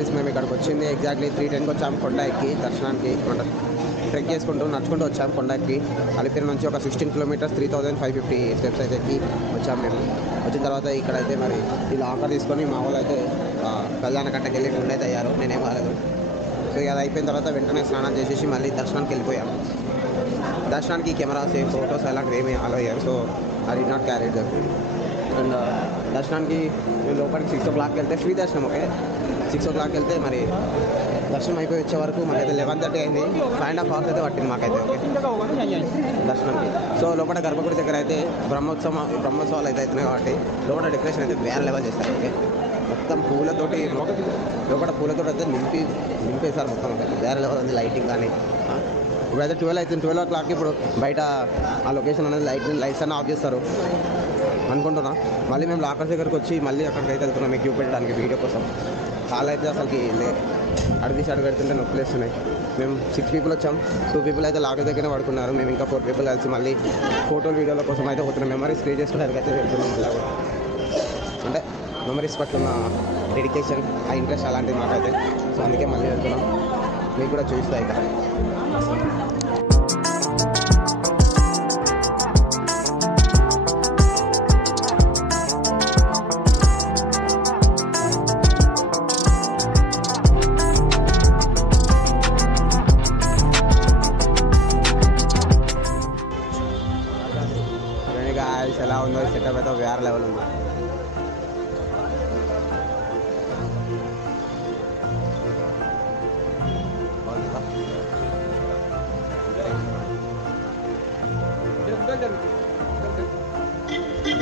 Guys మేము ఇక్కడికి వచ్చింది ఎగ్జాక్ట్లీ 3:10కి వచ్చాము కొండ ఎక్కి దర్శనానికి. ట్రెక్ చేసుకుంటూ నడుచుకుంటూ వచ్చాము కొండ ఎక్కి. అలిపిరి నుంచి ఒక 16 కిలోమీటర్స్ 3550 స్టెప్స్ అయితే ఎక్కి వచ్చాము మేము. వచ్చిన తర్వాత ఇక్కడైతే మరి ఈ లాకర్ తీసుకొని మా వాళ్ళు అయితే కళ్యాణకట్టకి వెళ్ళి ఉండైతే అయ్యారు, నేనేం కాలేదు. సో ఇక అది అయిపోయిన తర్వాత వెంటనే స్నానం చేసేసి మళ్ళీ దర్శనానికి వెళ్ళిపోయాము. దర్శనానికి కెమెరాస్ ఫొటోస్ అలాంటివి ఏమీ అలో అయ్యారు, so I did not carry that. And దర్శనానికి మేము లోపలికి 6 o'clock వెళ్తే ఫ్రీ దర్శనం. ఓకే 6 o'clock వెళ్తే మరి దర్శనం అయిపోయి వచ్చే వరకు మాకైతే 11:30 అయింది. 5.5 hours అయితే పట్టింది మాకైతే దర్శనానికి. సో లోపల గర్భగుడి దగ్గర అయితే బ్రహ్మోత్సవాలు అయితే అవుతున్నాయి కాబట్టి లోపల డెకరేషన్ అయితే వేరే లెవెల్ చేస్తారు. ఓకే మొత్తం పూలతోటి లోపల పూలతోటి అయితే నింపేశారు మొత్తం. వేరే లెవెల్ ఉంది లైటింగ్ కానీ. ఇప్పుడైతే 12 అవుతుంది. 12 o'clock ఇప్పుడు బయట ఆ లొకేషన్ అనేది లైట్స్ అన్నీ ఆఫ్ చేస్తారు అనుకుంటున్నా. మళ్ళీ మేము లాకర్స్ దగ్గరకు వచ్చి మళ్ళీ అక్కడికి అయితే వెళ్తున్నాం మీకు చూపెట్టడానికి వీడియో కోసం. కాళ్ళు అయితే అసలుకి అడిగేసి అడుగు పెడుతుంటే నొప్పులు వేస్తున్నాయి. మేము 6 people వచ్చాం. 2 people అయితే లాకర్ దగ్గరనే పడుకున్నారు. మేము ఇంకా 4 people కలిసి మళ్ళీ ఫోటోలు వీడియోల కోసం అయితే పోతున్నాం. మెమరీస్ క్రియేట్ చేసుకోవడానికి అయితే వెళ్తున్నాం. అలా కూడా అంటే మెమరీస్ పట్ల ఉన్న డెడికేషన్ ఆ ఇంట్రెస్ట్ అలాంటిది మాకైతే. సో అందుకే మళ్ళీ వెళ్తున్నాం, మీకు కూడా చూపిస్తాయి ఇక్కడ. ఎలా ఉందో సెటప్ అయితే వేరే లెవెల్ ఉంది.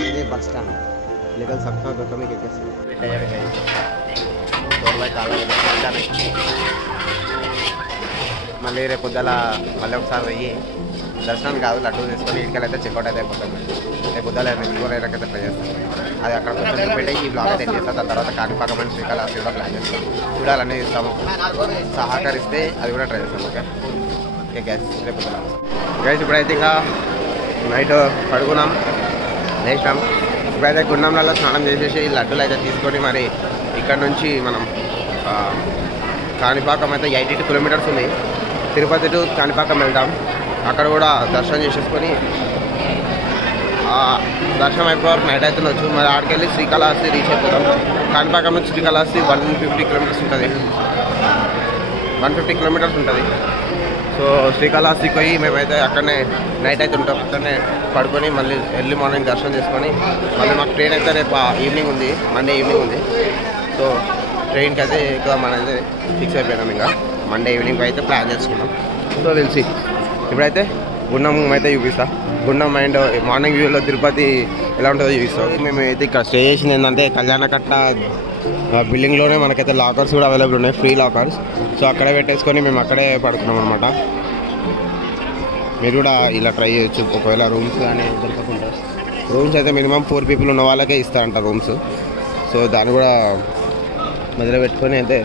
ఇదే బస్ స్టాండ్ లీగల్ సబ్కా దొరక మీకు ఎక్కేసి మళ్ళీ రేపు పొద్దుల మళ్ళీ ఒకసారి పోయి దర్శనం కాదు లడ్డు తీసుకొని ఇంటికెళ్ళైతే చెక్అవుట్ అయితే అయిపోతుంది. రేపు పొద్దుల ఇంకోరైతే ట్రై చేస్తాను. అది అక్కడ కొంచెం పెట్టి ఈ బ్లాగ్ అయితే చేస్తాను. దాని తర్వాత కాణిపాకం అని శ్రీకాళహస్తి కూడా ప్లాన్ చేస్తాం. చూడాలన్నీ ఇస్తాము, సహకరిస్తే అది కూడా ట్రై చేస్తాం. ఓకే ఓకే గ్యాస్ రేపు పొద్దుల గ్యాస్. ఇప్పుడైతే ఇంకా నైట్ పడుకున్నాం, లేచినాం. ఇప్పుడైతే గుండంలలో స్నానం చేసేసి లడ్డూలు అయితే తీసుకొని మరి ఇక్కడ నుంచి మనం కాణిపాకం అయితే 82 kilometers ఉంది. తిరుపతి టు కాణిపాకం వెళ్తాం. అక్కడ కూడా దర్శనం చేసేసుకొని దర్శనం అయిపోయే వరకు నైట్ అయితే వచ్చు. మరి ఆడికి వెళ్ళి శ్రీకాళహస్తి రీచ్ అయిపోతాం. కాణిపాకం నుంచి శ్రీకాళహస్తి 150 kilometers ఉంటుంది. 150 kilometers ఉంటుంది. సో శ్రీకాళహస్తికి పోయి మేమైతే అక్కడనే నైట్ అయితే ఉంటాం. అక్కడనే పడుకొని మళ్ళీ ఎర్లీ మార్నింగ్ దర్శనం చేసుకొని మళ్ళీ మాకు ట్రైన్ అయితే రేపు ఈవినింగ్ ఉంది, మండే ఈవినింగ్ ఉంది. సో ట్రైన్కి అయితే ఎక్కువ మనైతే ఫిక్స్ అయిపోయినాం. ఇంకా మండే ఈవినింగ్ అయితే ప్లాన్ చేసుకున్నాం. సో తెలిసి ఇప్పుడైతే గుండం అయితే చూపిస్తా. గుండం అండ్ మార్నింగ్ వ్యూలో తిరుపతి ఎలా ఉంటుందో చూపిస్తాం. మేము అయితే ఇక్కడ స్టే చేసింది ఏంటంటే కళ్యాణకట్ట బిల్డింగ్లోనే మనకైతే లాకర్స్ కూడా అవైలబుల్ ఉన్నాయి, ఫ్రీ లాకర్స్. సో అక్కడే పెట్టేసుకొని మేము అక్కడే పడుకున్నాం అనమాట. మీరు కూడా ఇలా ట్రై చేయొచ్చు. ఒకవేళ రూమ్స్ కానీ దొరకకుండా రూమ్స్ అయితే మినిమం 4 people ఉన్న వాళ్ళకే ఇస్తారంట రూమ్స్. సో దాన్ని కూడా మొదలు పెట్టుకొని అయితే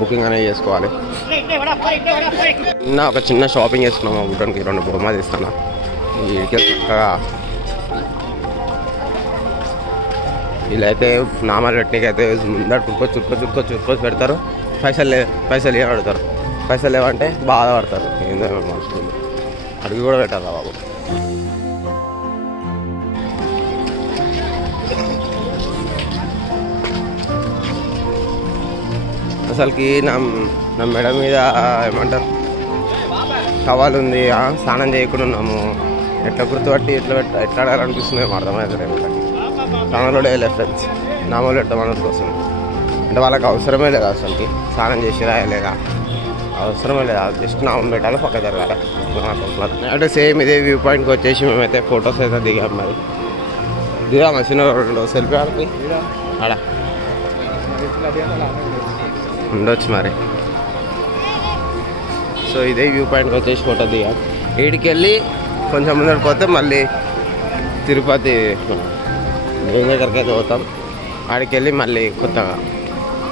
బుకింగ్ అనేది చేసుకోవాలి. ఒక చిన్న షాపింగ్ చేసుకున్నాం. మా బుడ్డానికి 2 బొమ్మ తీస్తాను. వీడికి చక్కగా ఇలా అయితే నామాలు పెట్టినకైతే ముందర చుట్టుకొచ్చి పెడతారు. పైసలు ఏం అడుగుతారు. పైసలు లేవంటే బాధపడతారు. ఏందో మనుషులు అడిగి కూడా పెట్టారా బాబు. అసలుకి నా మెడ మీద ఏమంటారు టవల్ ఉంది, స్నానం చేయకుండా ఉన్నాము. ఎట్లా గుర్తుపట్టి ఎట్లా అడాలనిపిస్తుంది అర్థమవుతుంది. స్నానంలో వెళ్ళే ఫ్రెండ్స్ నామాలు పెట్టమన్నట్టు వస్తుంది. అంటే వాళ్ళకి అవసరమే లేదా అసలుకి స్నానం చేసిరా లేదా అవసరమే లేదా, జస్ట్ నామం పెట్టాలి పక్క జరగాలి. అంటే సేమ్ ఇదే వ్యూ పాయింట్కి వచ్చేసి మేమైతే ఫొటోస్ అయితే దిగాం. మరి దిగామా చిన్న 2 సెల్ఫీ ఆడికి ఆడ ఉండొచ్చు మరి. సో ఇదే వ్యూ పాయింట్కి వచ్చేసి ఫోటో దిగాం. వీడికి వెళ్ళి కొంచెం ముందరికి పోతే మళ్ళీ తిరుపతి దేవుని దగ్గరికి అయితే పోతాం. ఆడికి వెళ్ళి మళ్ళీ కొత్తగా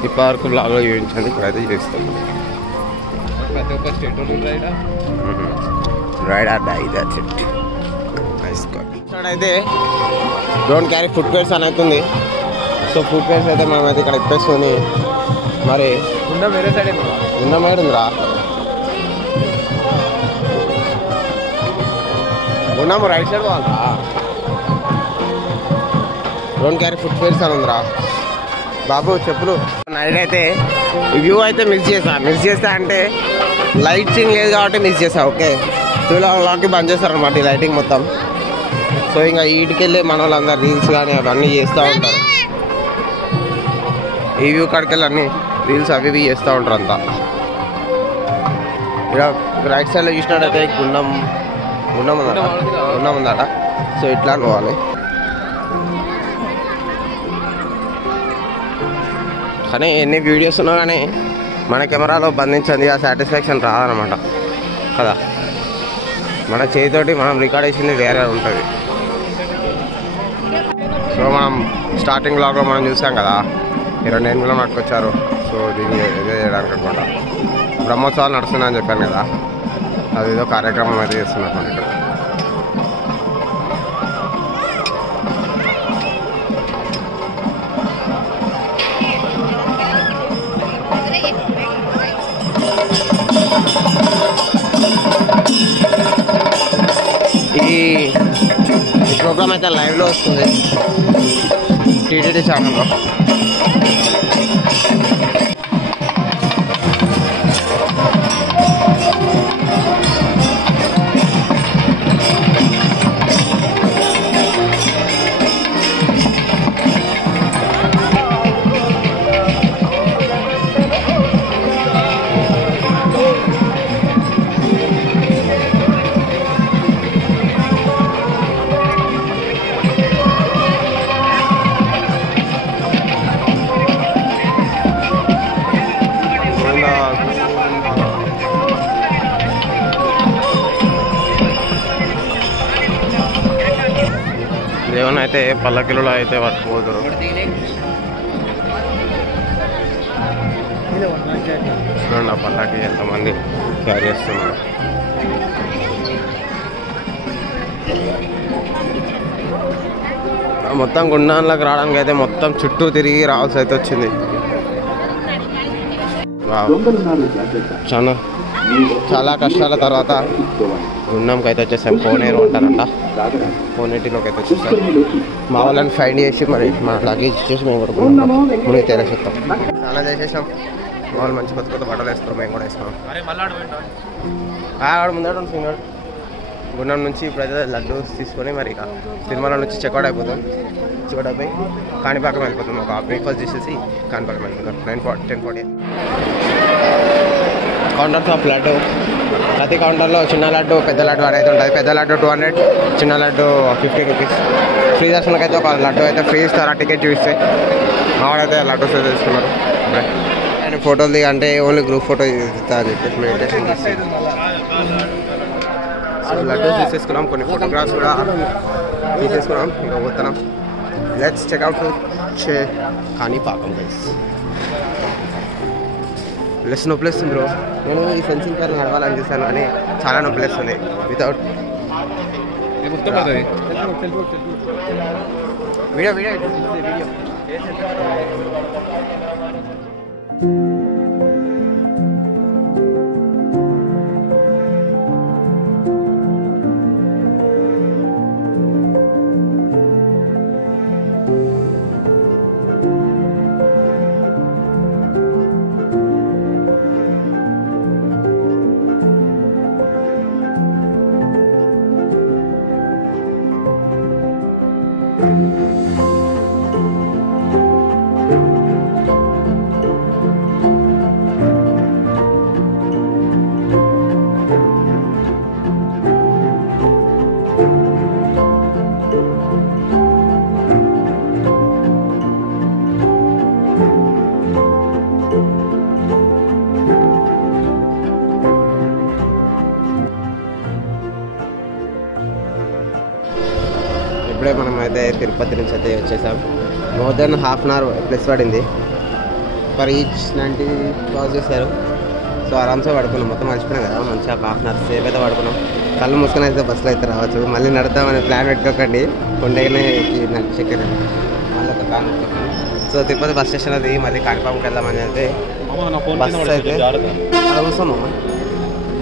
ఇప్పటివరకు బ్లాగ్లో చూపించండి. ఇప్పుడైతే చూపిస్తాం. ప్రతి ఒక్క state ride or die that's it. Nice. అయితే డోంట్ క్యారీ ఫుట్ వేర్స్ అని అవుతుంది. సో ఫుట్వేర్స్ అయితే మేమైతే ఇక్కడ ఇప్పేసుకొని మరి వేరే సైడ్ మేడుందిరా ఉన్నాము రైట్ సైడ్ పోవాలరా డోంట్ క్యారీ ఫుట్వేర్స్ అని ఉందిరా బాబు చెప్పులు. నైట్ అయితే వ్యూ అయితే మిస్ చేస్తా అంటే లైటింగ్ లేదు కాబట్టి మిస్ చేసా. ఓకే 12 బంద్ చేస్తారనమాట ఈ లైటింగ్ మొత్తం. సో ఇంకా వీటికి వెళ్ళి మన వాళ్ళందరూ రీల్స్ కానీ అవన్నీ చేస్తూ ఉంటారు. ఈ వ్యూ కాడికి వెళ్ళి అన్ని రీల్స్ అవి ఇవి చేస్తూ ఉంటారు అంతా. ఇక్కడ రైట్ సైడ్లో చూసినట్టయితే గుండం ఉందట. సో ఇట్లా పోవాలి. కానీ ఎన్ని వీడియోస్ ఉన్నా కానీ మన కెమెరాలో బంధించింది ఆ సాటిస్ఫాక్షన్ రాదనమాట కదా. మన చేతితోటి మనం రికార్డ్ చేసింది వేరే ఉంటుంది. సో మనం స్టార్టింగ్ బ్లాగ్లో మనం చూసాం కదా 2 ఏనుగులు పట్టుకొచ్చారు. సో దీన్ని ఇదే చేయడానికి అనమాట. బ్రహ్మోత్సవాలు నడుస్తున్నాయని చెప్పాను కదా, అదేదో కార్యక్రమం అయితే చేస్తున్నారు మన ఇక్కడ. ఈ ప్రోగ్రామ్ అయితే లైవ్లో వస్తుంది టీటీడీ ఛానల్లో. దేవుని అయితే పల్లకిలో అయితే పట్టుకోదురు. చూడండి ఆ పల్లకి ఎంతమంది క్యారీ చేస్తున్నారు. మొత్తం గుండంలోకి రావడానికి అయితే మొత్తం చుట్టూ తిరిగి రావాల్సి అయితే వచ్చింది. చాలా కష్టాల తర్వాత గుండంకి అయితే వచ్చేసాం. కోనేరు అంటారంట. కోనేటిలోకి అయితే వచ్చేసాం. మా వాళ్ళని ఫైండ్ చేసి మరి మా లగేజ్ ఇచ్చేసి మేము కూడా మునిగి తేలేసేస్తాం. చాలా చేసేసాం. మా వాళ్ళు మంచి కొత్త బట్టలు వేస్తాం, మేము కూడా వేస్తాం. ఆడ ముందర సింగర్ గుండం నుంచి ఇప్పుడైతే లడ్డు తీసుకొని మరి ఇక తిరుమల నుంచి చెక్అవుట్ అయిపోతాం. చెక్అవుట్ అయిపోయి కాణిపాకం వెళ్ళిపోతాం. ఒక బ్రేక్ఫాస్ట్ చేసేసి కాణిపాకం వెళ్ళిపోతాం. 10:40 కౌంటర్స్ ఆఫ్ లడ్డు. ప్రతి కౌంటర్లో చిన్న లడ్డు పెద్ద లడ్డు అనేది ఉంటుంది. పెద్ద లడ్డు 200, చిన్న లడ్డు 50 రూపీస్. ఫ్రీ దర్శనకి అయితే ఒక లడ్డు అయితే ఫ్రీ ఇస్తారు. ఆ టికెట్ చూస్తే మావాడైతే లడ్డు తీసుకున్నారు. అండ్ ఫోటోలు దిగి అంటే ఓన్లీ గ్రూప్ ఫోటో ఇస్తా అని చెప్పేసి మెడిటేషన్ చేస్తే లడ్డు తీసేసుకున్నాం. కొన్ని ఫోటోగ్రాఫ్స్ కూడా తీసేసుకున్నాం. ఇంకా పోతున్నాం. Let's check out Kanipakam guys. నొప్పిలేస్తుంది బ్రో. నేను ఈ ఫెన్సింగ్ కార్ నడవాలని చూసాను కానీ చాలా నొప్పిలేస్తుంది. వితౌట్ వీడియో ఇప్పుడే మనం అయితే తిరుపతి నుంచి అయితే వచ్చేసాం. More than ½ an hour plus పడింది. పర్ ఈచ్ 90 కాల్ చేశారు. సో ఆరామ్సే పడుకున్నాం. మొత్తం మర్చిపోయినాం కదా, మంచిగా ½ అన్ అవర్ సేపు అయితే పడుకున్నాం. కళ్ళు మూసుకొని అయితే బస్సులో అయితే రావచ్చు. మళ్ళీ నడతామని ప్లాన్ పెట్టుకోకండి. కొండగానే నడిచెక్కాను. సో తిరుపతి బస్ స్టేషన్ అది మళ్ళీ కాణిపాకంకి వెళ్దామని అయితే బస్ అయితే అలా కూర్చున్నాం.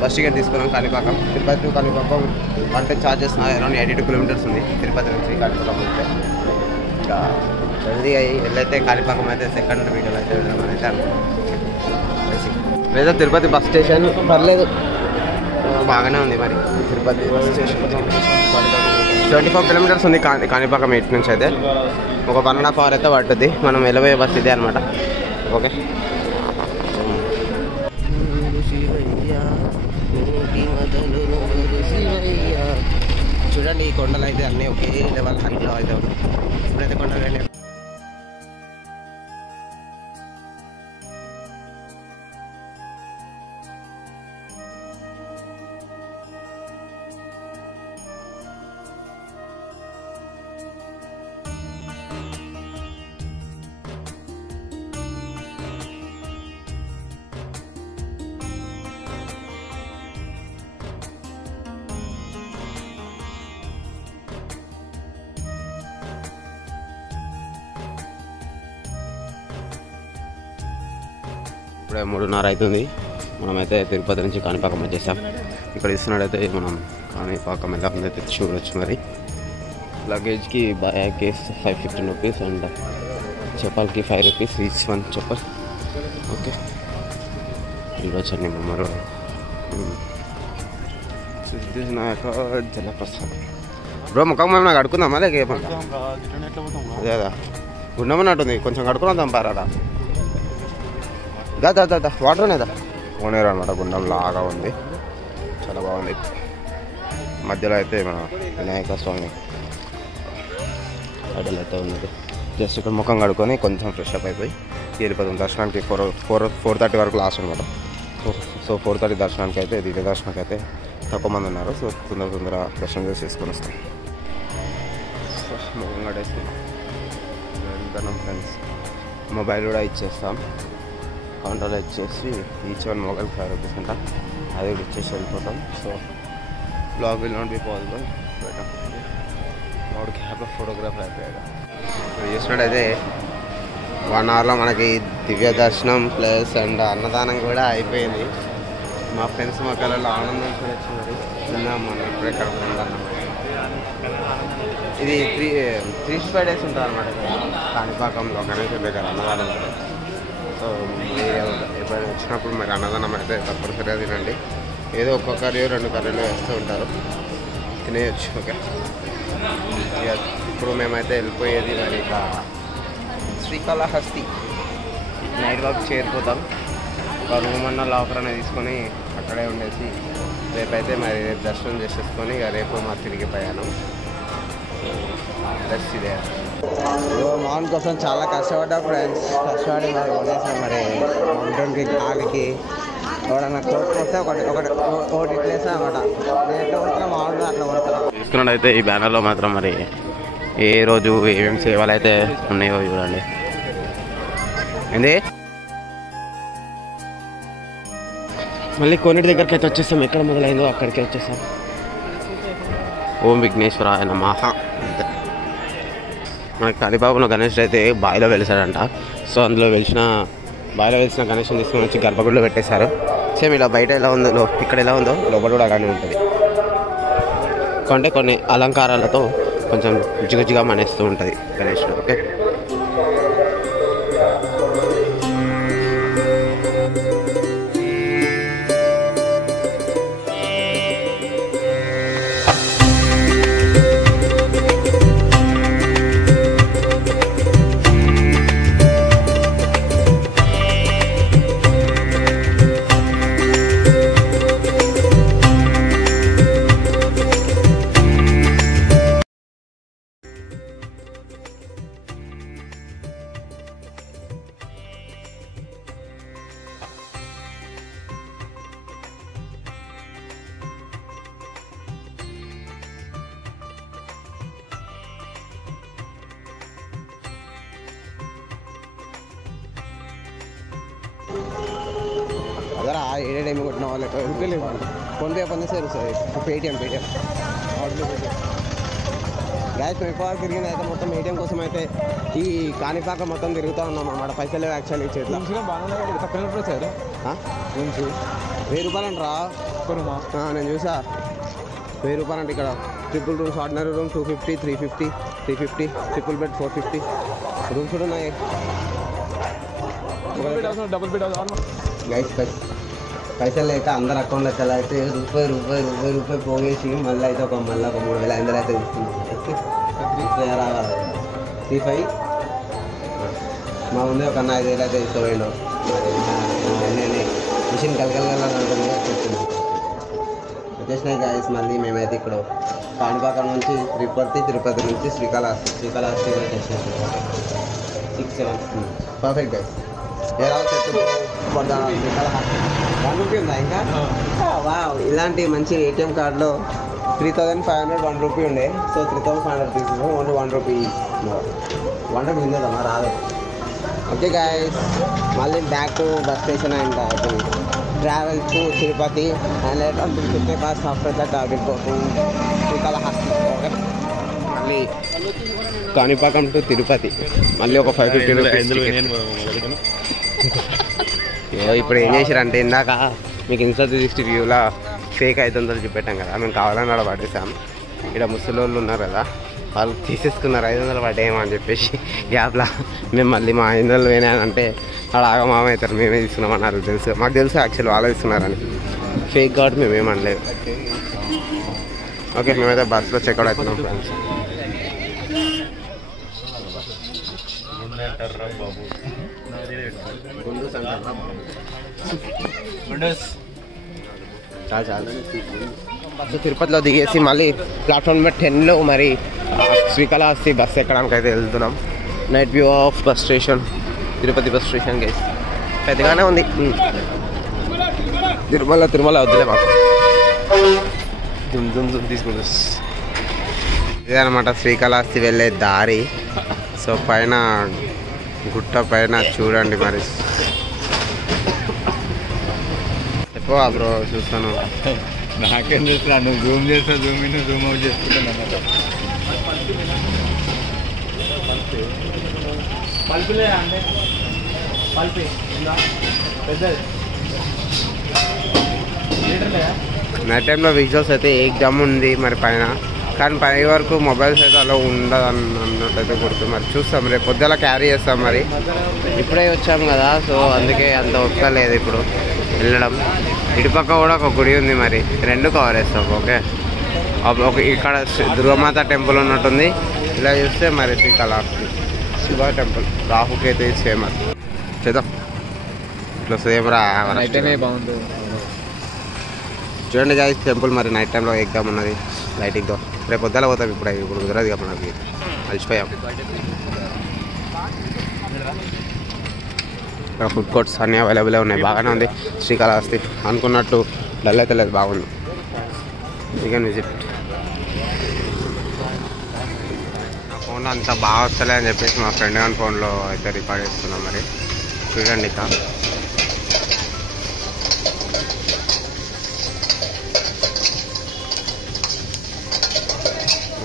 బస్ టికెట్ తీసుకున్నాం కాణిపాకం. తిరుపతి టు కాణిపాకం అంటే ఛార్జెస్ అరౌండ్ 82 కిలోమీటర్స్ ఉంది తిరుపతి నుంచి కాణిపాకం అయితే. ఇంకా జల్దీ అయ్యి వెళ్ళైతే కాణిపాకం అయితే సెకండ్ వీడియోలో అయితే వెళ్దామని అయితే అనుకున్నాం. లేదా తిరుపతి బస్ స్టేషన్ పర్లేదు, బాగానే ఉంది. మరి తిరుపతి బస్ స్టేషన్ 24 కిలోమీటర్స్ ఉంది కాణిపాకం ఇటు నుంచి అయితే. ఒక 1.5 hour అయితే పడుతుంది. మనం వెళ్ళబోయే బస్ ఇదే అనమాట. ఓకే, చూడండి ఈ కొండలు అయితే అన్నీ ఒకే లెవెల్ హైట్లో అయితే ఉన్నాయి. ఇప్పుడైతే కొండలు వెళ్ళి ఇప్పుడే 3:30 అవుతుంది. మనమైతే తిరుపతి నుంచి కాణిపాకం వచ్చేసాం. ఇక్కడ ఇస్తున్నాడైతే మనం కాణిపాకం ఎలా ఉందైతే చూడవచ్చు. మరి లగేజ్కి కేస్ 515 రూపీస్ అండ్ చెప్పాలకి 5 రూపీస్ ఈచ్ వన్ చెప్పల్. ఓకే, చూడొచ్చండి మరో జలప్రసాదం. బ్రో ముఖం మేము నాకు కడుకుందామా లేక అదే అదా గుండమన్నట్టుంది, కొంచెం కడుకున్నాం పారాదా. దా వాటర్ అనేదా ఓనేరు అనమాట. గుండం లాగా ఉంది, చాలా బాగుంది. మధ్యలో అయితే మన వినాయక స్వామి అడ్డలు అయితే ఉన్నది. జస్ట్ ఇక్కడ ముఖం కడుక్కొని కొంచెం ఫ్రెష్ అప్ అయిపోయి వెళ్ళిపోతాం. దర్శనానికి 4:30 వరకు లాస్ట్ అనమాట. సో 4:30 దర్శనానికి అయితే దివ్య దర్శనానికి అయితే తక్కువ మంది ఉన్నారు. సో తొందర దర్శనం చేసుకొని వస్తాం. ముఖం కట్టేసుకున్నాం. వెళ్తున్నాం ఫ్రెండ్స్. మొబైల్ కూడా ఇచ్చేస్తాం. కౌంటర్లో ఇచ్చేసి ఈచ్ వన్ మొబైల్ 5 రూపీస్ అంట, అది కూడా ఇచ్చేసి వెళ్ళిపోతాం. So blog will not be possible, but వాడికి హ్యాపీ ఫోటోగ్రాఫర్ అయిపోయాడు. చూసినట్టయితే 1 hourలో మనకి దివ్య దర్శనం ప్లస్ అండ్ అన్నదానం కూడా అయిపోయింది. మా ఫ్రెండ్స్ మా కళలో ఆనందం చూడొచ్చు. మరి తిన్నాం మనం ఇప్పుడే కడుపు తింటాను. ఇది 365 days ఉంటుంది అనమాట కాణిపాకంలో గణేశుడి దగ్గర అన్నదానం. సో ఎప్పుడైనా వచ్చినప్పుడు మరి అన్నదానం అయితే తప్పనిసరిగా తినండి. ఏదో ఒక్క కర్రీ 2 కర్రీలు వేస్తూ ఉంటారు, తినేయచ్చు. ఓకే, ఇప్పుడు మేమైతే వెళ్ళిపోయేది మరి ఇక శ్రీకాళహస్తి నైట్ వాక్ చేరిపోతాం. ఒక రూమ్ అన్న లాకర్ అనేది తీసుకొని అక్కడే ఉండేసి రేపైతే మరి రేపు దర్శనం చేసేసుకొని ఇక రేపు మా తిరిగి ప్రయాణం. దట్స్ ఇదే. మౌంట్ కోసం చాలా కష్టపడ్డా ఫ్రెండ్స్. కష్టపడి మరి కొనేసాం. మరి మౌంటైన్కి గాలికి ఎవడన్నా వస్తే ఒకటి ఇట్లేసా అనమాట. నేను ఎట్లా కొడుతున్నా మౌంట్ అట్లా కొడతాను. చూసుకున్నట్టయితే ఈ బ్యానర్లో మాత్రం మరి ఏ రోజు ఏమేమి సేవలు అయితే ఉన్నాయో చూడండి. ఏంది మళ్ళీ కొన్నిటి దగ్గరికి అయితే వచ్చేస్తాం. ఎక్కడ మొదలైందో అక్కడికి వచ్చేస్తాం. ఓం విఘ్నేశ్వరాయ నమః. మనకి కాణిపాకంలో గణేష్ అయితే బావిలో వెలిసాడంట. సో అందులో బావిలో వెలిసిన గణేష్ని తీసుకొని వచ్చి గర్భగుడిలో పెట్టేశారు. సేమ్ ఇలా బయట ఎలా ఉందో ఇక్కడ ఎలా ఉందో లోపల కూడా అలానే ఉంటుంది. అంటే కొన్ని అలంకారాలతో కొంచెం జిగజిగా మనేస్తూ ఉంటుంది గణేష్. ఓకే, ಅದರ ಏನೇ ಟೈಮಿಗೆ ಕೊಟ್ಟು ನಾವು ಫೋನ್ಪೇ ಬಂದು ಸೇರಿ ಸರ್ ಪೇಟಿಎಮ್ గ్యాస్ మెట్రోపార్క్ తిరిగింది అయితే మొత్తం ఏటీఎం కోసం అయితే ఈ కాణిపాక మొత్తం తిరుగుతూ ఉన్నాం అన్నమాట. పైసలు యాక్చువల్లీ చేతిలో తక్కువ సార్ రూమ్స్ 1000 రూపాయలు అంటారా నేను చూసా 1000 రూపాయలు అంటే ఇక్కడ triple rooms ordinary room 250 350 triple bed 450 rooms కూడా ఉన్నాయి. డబుల్ బెడ్ గైస్ పైసలు లేక అందరు అకౌంట్లోకి ఎలా అయితే రూపాయి పోగేసి మళ్ళీ అయితే ఒక 3500 అయితే ఇస్తుంది రావాలి 35 మా ముందే ఒక 5000 అయితే తీసుకోవేయండు. నేనే మిషన్ కలగలగలంటుంది కూర్చుంది వచ్చేసినాయి గాయస్. మళ్ళీ మేమైతే ఇక్కడ కాణిపాక నుంచి తిరుపతి నుంచి శ్రీకాళహస్తి వచ్చేసినాయి 6-7 పర్ఫెక్ట్ గైస్. ఎలా శ్రీకాళహస్తి 1 రూపీ ఉందా ఇంకా? ఇలాంటి మంచి ఏటీఎం కార్డులో 3500 1 రూపీ ఉండే. సో 3500 తీసుకున్నాం. ఓన్లీ 1 రూపీ 1 రూపీ ఉందమ్మా రాదు. ఓకే గాయస్ మళ్ళీ back to bus station and travel to Tirupati and let on to 50 bus after that I will go to Srikalahasti. Okay మళ్ళీ కాణిపాకం టు తిరుపతి మళ్ళీ ఒక 550 రూపీస్. ఇప్పుడు ఏం చేశారంటే ఇందాక మీకు Insta360 వ్యూలో ఫేక్ 500 చూపెట్టాం కదా, మేము కావాలని అక్కడ పట్టేసాం. ఇక్కడ ముసలోళ్ళు ఉన్నారు కదా వాళ్ళు తీసేసుకున్నారు 500 పడ్డాయేమో అని చెప్పేసి. గ్యాప్లా మేము మళ్ళీ మా 500 పోయినాయంటే అక్కడ ఆగమామ అవుతారు, మేమే తీసుకున్నామన్నారు. మాకు తెలుసు యాక్చువల్లీ వాళ్ళు ఇస్తున్నారని. ఫేక్ కాబట్టి మేమేమనలేదు. ఓకే మేమైతే బస్సులో చెక్అవుట్ అవుతున్నాం ఫ్రెండ్స్. సో తిరుపతిలో దిగేసి మళ్ళీ ప్లాట్ఫామ్ నెంబర్ 10లో మరి శ్రీకాళహస్తి బస్ ఎక్కడానికి అయితే వెళ్తున్నాం. Night view of bus station, Tirupati bus station guys. పెద్దగానే ఉంది. తిరుమల వద్దులే మాకు దుమ్ తీసుకుంది. ఇదే అనమాట శ్రీకాళహస్తి వెళ్ళే దారి. సో పైన గుట్ట పైన చూడండి మరి. ఎక్కువ బ్రో చూస్తాను. నాకేం చేస్తున్నా నువ్వు జూమ్ చేస్తా జూమ్ ఇన్ జూమ్ అవుట్ చేసుకుంటాను. నైట్ టైంలో విజువల్స్ అయితే ఎగ్జామ్ ఉంది మరి పైన, కానీ పై వరకు మొబైల్స్ అయితే అలా ఉండదు అన్నట్టయితే గుర్తు. మరి చూస్తాం రేపు పొద్దుల క్యారీ చేస్తాం. మరి ఇప్పుడే వచ్చాం కదా సో అందుకే అంత ఓపిక లేదు ఇప్పుడు వెళ్ళడం. ఇటుపక్క కూడా ఒక గుడి ఉంది మరి 2 కవర్ చేస్తాం. ఓకే ఒక ఇక్కడ దుర్గామాత టెంపుల్ ఉన్నట్టుంది. ఇలా చూస్తే మరి శ్రీకాళహస్తి శివ టెంపుల్ రాహుకేతు ఫేమస్. చేద్దాం ఇట్లా సేమ్ రా బాగుంటుంది. చూడండి గాయస్ టెంపుల్ మరి నైట్ టైంలో ఎగ్జామ్ ఉన్నది లైటింగ్తో. రేపు పొద్దుల పోతాం. ఇప్పుడు కుదరదు కదా మనకి, అలసిపోయాం. ఇక్కడ ఫుడ్ కోర్ట్స్ అన్నీ అవైలబుల్ ఉన్నాయి. బాగానే ఉంది శ్రీకాళహస్తి. అనుకున్నట్టు డల్ అయితే లేదు, బాగుంది. You can visit. నా ఫోన్లో అంత బాగా వస్తలే అని చెప్పేసి మా ఫ్రెండ్ గారి ఫోన్లో అయితే రికార్డ్ చేస్తున్నాం. మరి చూడండి ఇక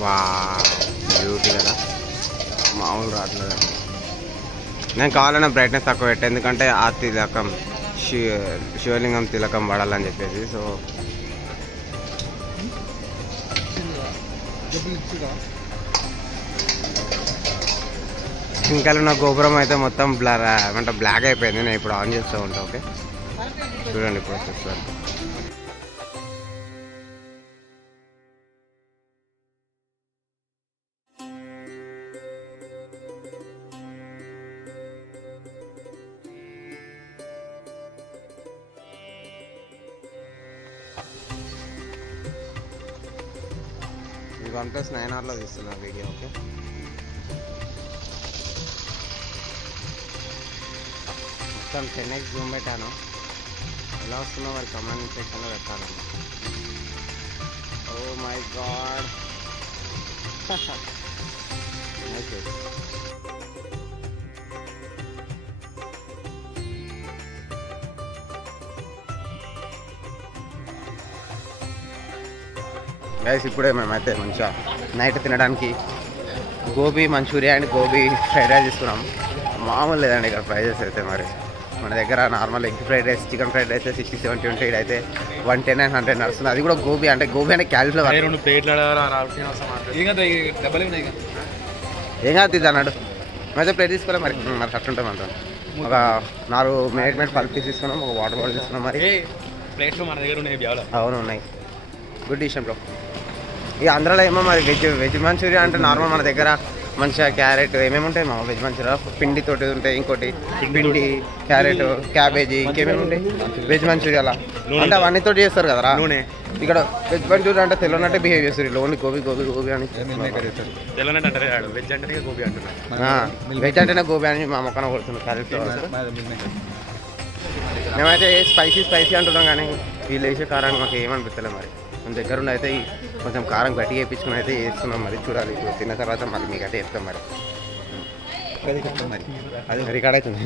వా బ్యూటీ కదా, మామూలు రావట్లేదు. నేను కావాలన్నా బ్రైట్నెస్ తక్కువ పెట్టా, ఎందుకంటే ఆ తిలకం శివలింగం తిలకం పడాలని చెప్పేసి. సో ఇంకా నా గోపురం అయితే మొత్తం బ్లర్ అంటే బ్లాక్ అయిపోయింది. నేను ఇప్పుడు ఆన్ చేస్తూ ఉంటా. ఓకే చూడండి ఇప్పుడు వచ్చేస్తారు. OnePlus 9Rలో తీస్తున్నా వీడియో. ఓకే మొత్తం 10x జూమ్ పెట్టాను. ఎలా వస్తుందో మరి కమెంట్ సెక్షన్లో పెట్టాను. ఓ మై గాడ్ గైస్ ఇప్పుడే మేమైతే మంచిగా నైట్ తినడానికి gobi manchurian and gobi fried rice తీసుకున్నాం. మామూలు లేదండి ఇక్కడ ప్రైజెస్ అయితే. మరి మన దగ్గర normal egg fried rice, chicken fried rice 60-70 ఉంటాయి. ఇదైతే 110 and 100 నడుస్తుంది. అది కూడా గోబీ అంటే క్యాలీఫ్లవర్. 2 ప్లేట్లు ఏం కాదు ఇది అన్నాడు. అయితే ప్లేట్ తీసుకోలే మరి అట్లుంటాం అంటాం. ఒక 4 మేడ్ పల్ప్ పీస్ తీసుకున్నాం, ఒక వాటర్ బాటిల్ తీసుకున్నాం. మరి ప్లేట్లు మన దగ్గర ఉన్నాయి. అవును ఉన్నాయి. Good dish bro. ఇక ఆంధ్రాలో ఏమో మరి వెజ్ మంచూరియా అంటే నార్మల్ మన దగ్గర మంచిగా క్యారెట్ ఏమేమి ఉంటాయి మా వెజ్ మంచూరియా. పిండితోటి ఉంటాయి, ఇంకోటి పిండి, క్యారెట్, క్యాబేజీ, ఇంకేమేమి ఉంటాయి వెజ్ మంచూరియాలా అంటే అవన్నీతో చేస్తారు కదరా నూనె. ఇక్కడ వెజ్ మంచూరియా అంటే తెల్లనట్టే బిహేవ్ చేస్తారు. ఓన్లీ గోబీ గోబీ గోబీ అని వెజ్ అంటేనే గోబీ అని మా మొక్కన కొడుతున్నారు క్యారెట్. మేమైతే స్పైసీ అంటున్నాం కానీ వీళ్ళు వేసే కారాన్ని మాకు ఏమనిపిస్తలేదు. మరి మన దగ్గర ఉండి అయితే కొంచెం కారం గట్టిగా వేయించుకుని అయితే వేస్తున్నాం. మరి చూడాలి ఇప్పుడు తిన్న తర్వాత మళ్ళీ మీకు అయితే వేస్తాం. మరి అది రికార్డ్ అవుతుంది.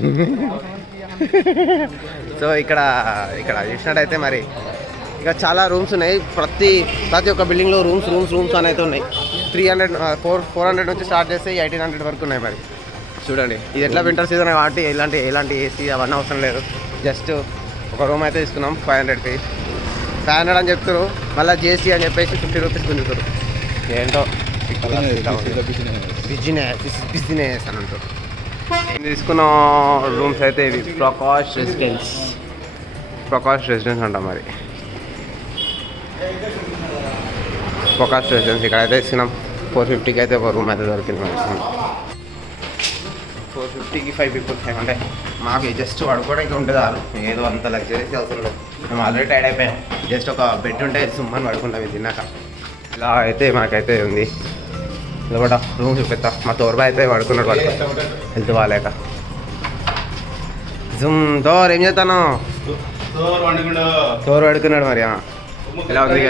సో ఇక్కడ చూసినట్టయితే మరి ఇక చాలా రూమ్స్ ఉన్నాయి. ప్రతి ఒక్క బిల్డింగ్లో రూమ్స్ అని అయితే ఉన్నాయి. 400 నుంచి స్టార్ట్ చేస్తే 1800 వరకు ఉన్నాయి. మరి చూడండి ఇది ఎట్లా వింటర్ సీజన్ కాబట్టి ఎలాంటి ఏసీ అవన్నీ అవసరం లేదు. జస్ట్ ఒక రూమ్ అయితే తీసుకున్నాం 500కి. 500 అని చెప్తారు, మళ్ళీ జేసీ అని చెప్పేసి 50 రూపీస్ గుంజుతారు. ఏంటో బిజినెస్ అని అంటారు. తీసుకున్న రూమ్స్ అయితే ఇవి ప్రకాష్ రెసిడెన్స్ అంటాం. మరి ప్రకాష్ రెసిడెన్స్ ఇక్కడ అయితే ఇస్తున్నాం. 450కి అయితే ఒక రూమ్ అయితే దొరికింది. మరి 450కి 5 people అంటే మాకు జస్ట్ పడుకోవడానికి ఉంటుంది. ఏదో అంత లగ్జరీస్ అవసరం లేదు. మేము ఆల్రెడీ టైర్డ్ అయిపోయాం. జస్ట్ ఒక బెడ్ ఉంటే సుమ్మని పడుకుంటాం ఇది తిన్నాక. ఇలా అయితే మాకైతే ఉంది. లోపల రూమ్ చూపిస్తా. మా తోరుబా అయితే పడుకున్నాడు హెల్త్ బాగాలేక. తోర్ ఏం చేస్తాను? తోరు పడుకున్నాడు. మరి ఎలా ఉంది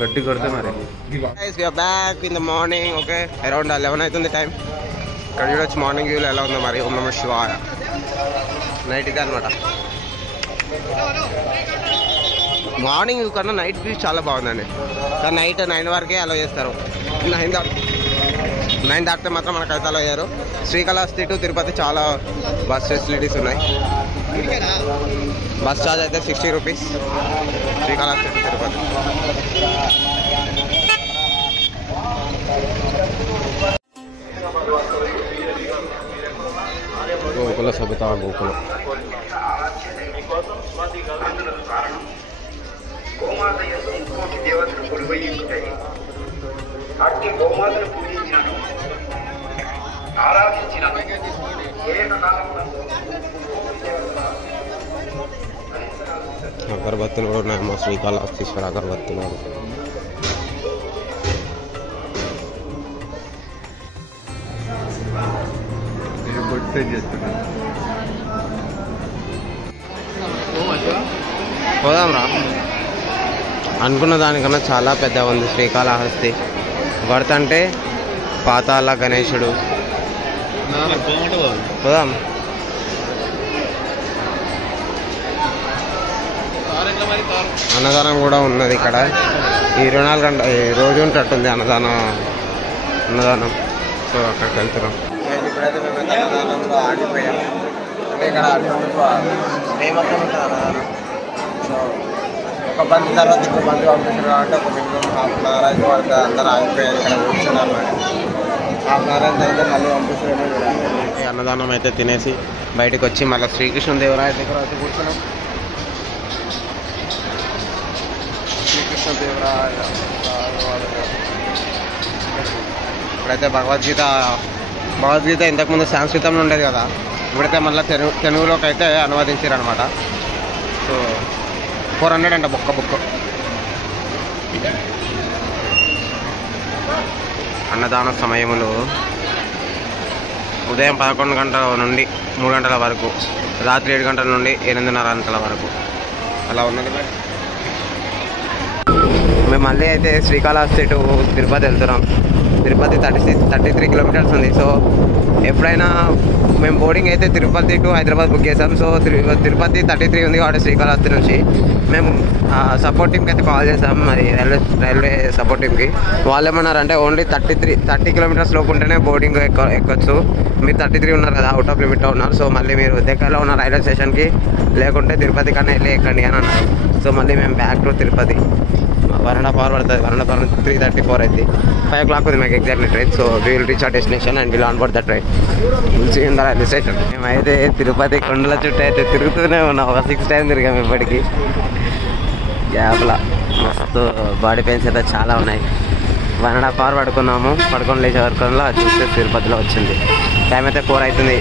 గట్టి కొడితే మరి back in the morning. Okay around 11 అవుతుంది టైం. ఇక్కడ చూడొచ్చు మార్నింగ్ వ్యూలో ఎలా ఉందో. మరి ఓం నమః శివాయ. నైట్ ఇది అనమాట. మార్నింగ్ వ్యూ కన్నా నైట్ వ్యూ చాలా బాగుందండి. కానీ నైట్ 9 వరకే అలో చేస్తారు. 9 దాటితే మాత్రం మనకైతే అలో అయ్యారు. శ్రీకాళహస్తి టు తిరుపతి చాలా బస్ ఫెసిలిటీస్ ఉన్నాయి. బస్ ఛార్జ్ అయితే 60 రూపీస్ శ్రీకాళహస్తి టు తిరుపతి. గోకుల సబితా గోకుల అగరబత్తులు కూడా ఉన్నాయమ్మా. శ్రీకాళహస్తీశ్వర అగరబత్తులు. పోదాంరా. అనుకున్న దానికన్నా చాలా పెద్దగా ఉంది శ్రీకాళహస్తి. వర్త్ అంటే పాతాళ గణేశుడు. పోదాం. అన్నదానం కూడా ఉన్నది ఇక్కడ. 24 గంటలు రోజు ఉంటట్టుంది అన్నదానం. సో అక్కడికి వెళ్తున్నాం. ఇప్పుడైతే మేము అన్నదానంలో ఆడిపోయాము. అంటే ఇక్కడ ఫేమస్ ఉంటుంది అన్నదానం. సో ఒక బంతి తర్వాత ఇంకో బంతి పంపిస్తారు కాబట్టి ఒక మినిమం ½ అవర్ అయితే వాళ్ళకి అందరూ ఆగిపోయారు. ఇక్కడ కూర్చున్నారు. ½ అవర్ అయిన తర్వాత మళ్ళీ పంపిస్తారు. అన్నదానం అయితే తినేసి బయటకు వచ్చి మళ్ళీ శ్రీకృష్ణదేవరాయ దగ్గర వచ్చి కూర్చున్నాం. శ్రీకృష్ణదేవరాయ ఇప్పుడైతే భగవద్గీత ఇంతకుముందు సంస్కృతంలో ఉండేది కదా. ఇప్పుడైతే మళ్ళీ తెలుగులోకి అయితే అనువదించారు అనమాట. సో 400 అంట బుక్. అన్నదాన సమయములు ఉదయం 11 గంటల నుండి 3 గంటల వరకు, రాత్రి 7 గంటల నుండి 8:30 గంటల వరకు అలా ఉన్నది. మేము మళ్ళీ అయితే శ్రీకాళహస్తి టు తిరుపతి వెళ్తున్నాం. తిరుపతి 33 కిలోమీటర్స్ ఉంది. సో ఎప్పుడైనా మేము బోర్డింగ్ అయితే తిరుపతి టు హైదరాబాద్ బుక్ చేసాం. సో తిరుపతి 33 ఉంది కాబట్టి శ్రీకాళహస్తి నుంచి మేము సపోర్ట్ టీమ్కి అయితే కాల్ చేసాం, మరి రైల్వే సపోర్ట్ టీమ్కి. వాళ్ళు ఏమన్నారంటే ఓన్లీ 30 కిలోమీటర్స్ లోపు ఉంటేనే బోర్డింగ్ ఎక్కొచ్చు. మీరు 33 ఉన్నారు కదా, అవుట్ ఆఫ్ లిమిట్లో ఉన్నారు. సో మళ్ళీ మీరు దగ్గరలో ఉన్న రైల్వే స్టేషన్కి లేకుంటే తిరుపతి కన్నా వెళ్ళి ఎక్కండి అని అన్నారు. సో మళ్ళీ మేము బ్యాక్ టు తిరుపతి 1.5 hours పడుతుంది. 1.5 hours 3:34 అయితే 5 o'clock ఉంది మాకు exactly train. So we will reach ఆ destination and will on board the train. Railway station మేమైతే తిరుపతి కొండల చుట్టూ అయితే తిరుగుతూనే ఉన్నాం. ఒక 6 times తిరిగాము ఇప్పటికీ. గ్యాప్లా మస్తు బాడీ పెయిన్స్ అయితే చాలా ఉన్నాయి. 1.5 hours పడుకున్నాము. పడుకొని లేచే వరకు చూస్తే తిరుపతిలో వచ్చింది. టైం అయితే 4 అవుతుంది.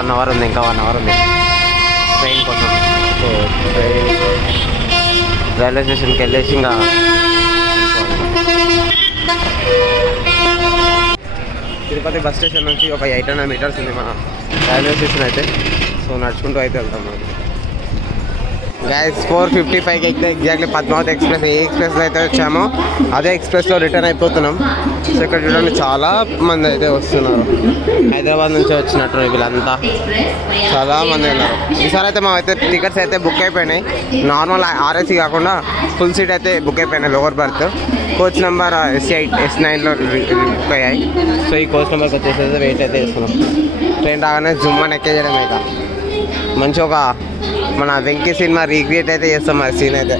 1 hour ఉంది, ఇంకా 1 hour ఉంది ట్రైన్ కోసం. సో ట్రైన్ రైల్వే స్టేషన్కి వెళ్ళేసి ఇంకా తిరుపతి బస్ స్టేషన్ నుంచి ఒక 800 meters ఉంది మన రైల్వే స్టేషన్ అయితే. సో నడుచుకుంటూ అయితే వెళ్తాం మనం. గైస్ 4:55కి అయితే ఎగ్జాక్ట్లీ పద్మావతి ఎక్స్ప్రెస్ ఏ ఎక్స్ప్రెస్లో అయితే వచ్చామో అదే ఎక్స్ప్రెస్లో రిటర్న్ అయిపోతున్నాం. సో ఇక్కడ చూడండి చాలా మంది అయితే వస్తున్నారు. హైదరాబాద్ నుంచి వచ్చినట్టు వీళ్ళంతా చాలా మంది ఉన్నారు. ఈసారి అయితే మా అయితే టికెట్స్ అయితే బుక్ అయిపోయినాయి. నార్మల్ ఆర్ఎసీ కాకుండా ఫుల్ సీట్ అయితే బుక్ అయిపోయినాయి. లోవర్ బర్త్ కోచ్ నెంబర్ S9లో బుక్ అయ్యాయి. సో ఈ కోచ్ నెంబర్కి వచ్చేసి వెయిట్ అయితే చేస్తున్నాం. ట్రైన్ రాగానే జుమ్మని ఎక్కేయడం అయితే మంచి ఒక మన వెంకీ సినిమా రీక్రియేట్ అయితే చేస్తాం. మరి సీన్ అయితే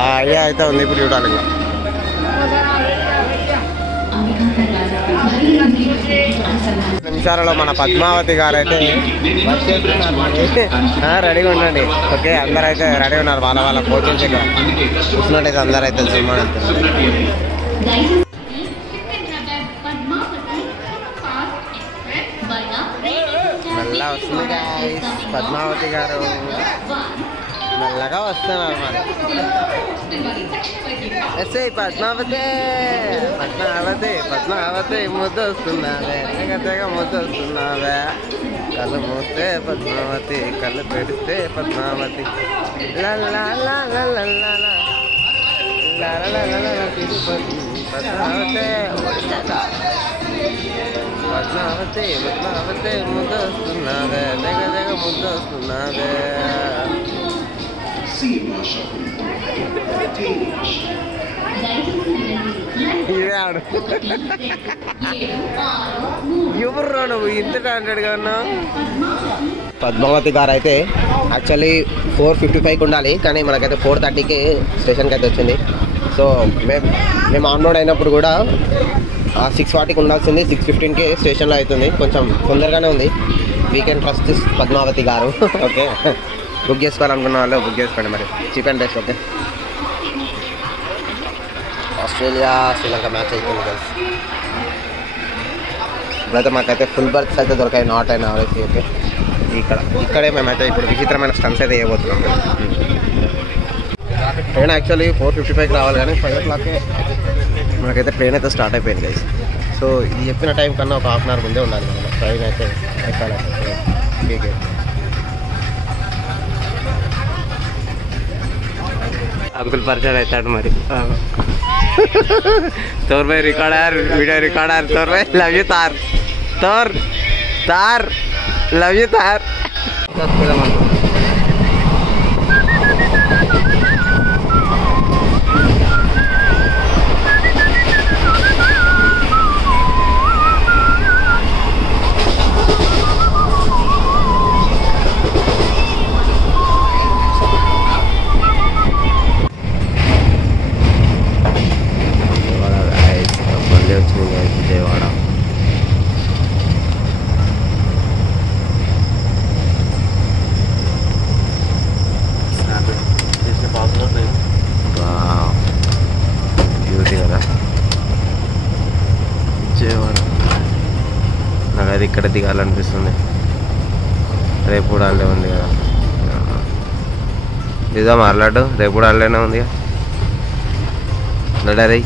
ఆ ఐడియా అయితే ఉంది. ఇప్పుడు చూడాలి ఇంకా నిమిషాలలో మన పద్మావతి గారు అయితే రెడీగా ఉండండి. ఓకే అందరూ అయితే రెడీ ఉన్నారు. వాళ్ళ కోచింగ్ దగ్గర చూసినట్టయితే అందరూ అయితే జుమ్మని మెల్లగా వస్తుంది గైస్. పద్మావతి గారు మెల్లగా వస్తున్నారు. మరి ఎస్ఐ పద్మావతి పద్మావతి పద్మావతి ముద్దు వస్తున్నావే, తెగ ముద్దు వస్తున్నావే. కళ్ళు మూస్తే పద్మావతి, కళ్ళు పెడితే పద్మావతి. పద్మావతి పద్మావతి పద్మావతి ముద్దు వస్తున్నావే, తెగ ముద్దు వస్తున్నావే. ఇవాడు ఎవరు నువ్వు ఇంత టాలెంటెడ్గా ఉన్నావు? పద్మావతి గారు అయితే యాక్చువల్లీ 4:55కి ఉండాలి, కానీ మనకైతే 4:30కి స్టేషన్కి అయితే వచ్చింది. సో మేము ఆన్లోడ్ అయినప్పుడు కూడా 6:40కి ఉండాల్సింది. 6:15కి స్టేషన్లో అవుతుంది. కొంచెం తొందరగానే ఉంది. వీకెండ్ ట్రస్ట్ పద్మావతి గారు. ఓకే బుక్ చేసుకోవాలనుకున్న వాళ్ళు బుక్ చేసుకోండి. మరి cheap and best. Okay Australia Sri Lanka match అయిపోయింది కదా. ఇప్పుడైతే మాకైతే ఫుల్ బర్త్స్ అయితే దొరికాయి, నాట్ అయినా ఆల్రెడీ. ఓకే ఇక్కడే మేమైతే ఇప్పుడు విచిత్రమైన స్టన్స్ అయితే వేయబోతున్నాం. ట్రైన్ యాక్చువల్లీ 4:55కి రావాలి, కానీ 5 o'clockకే మనకైతే ట్రైన్ అయితే స్టార్ట్ అయిపోయింది గైస్. సో ఇది చెప్పిన టైం కన్నా ఒక 1/2 hour ముందే ఉండాలి మనం ట్రైన్ అయితే ఎక్కాలి. అంకుల్ పరిచయం అవుతాడు మరి. तोर भाई रिकॉर्डर वीडियो रिकॉर्डर तोर भाई लव यू तार तोर तार लव यू तार. విజయవాడ బ్యూటీ కదా విజయవాడ. నాకు అది ఇక్కడ దిగాలనిపిస్తుంది. రేపు కూడా అల్లే ఉంది కదా. ఇదా మాట్లాడు రేపు కూడా అల్లేనే ఉంది కదా. రే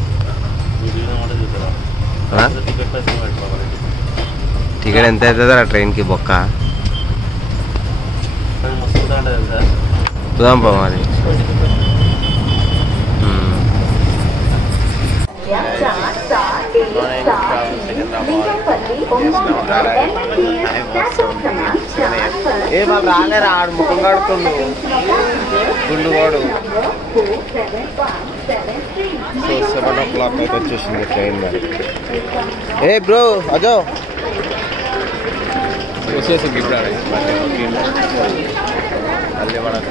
టికెట్ ఎంత అవుతుందా ట్రైన్కి బొక్క? చూద్దాం పోవాలి. ఏ వాళ్ళు రాలేరా ఆడు ముఖం కడుతుండు గుండు వాడు. సో 7 o'clock అయితే వచ్చేసింది ట్రైన్ మరి. ఏ బ్రో అజో వచ్చేసి ఇప్పుడు మళ్ళీ మనకి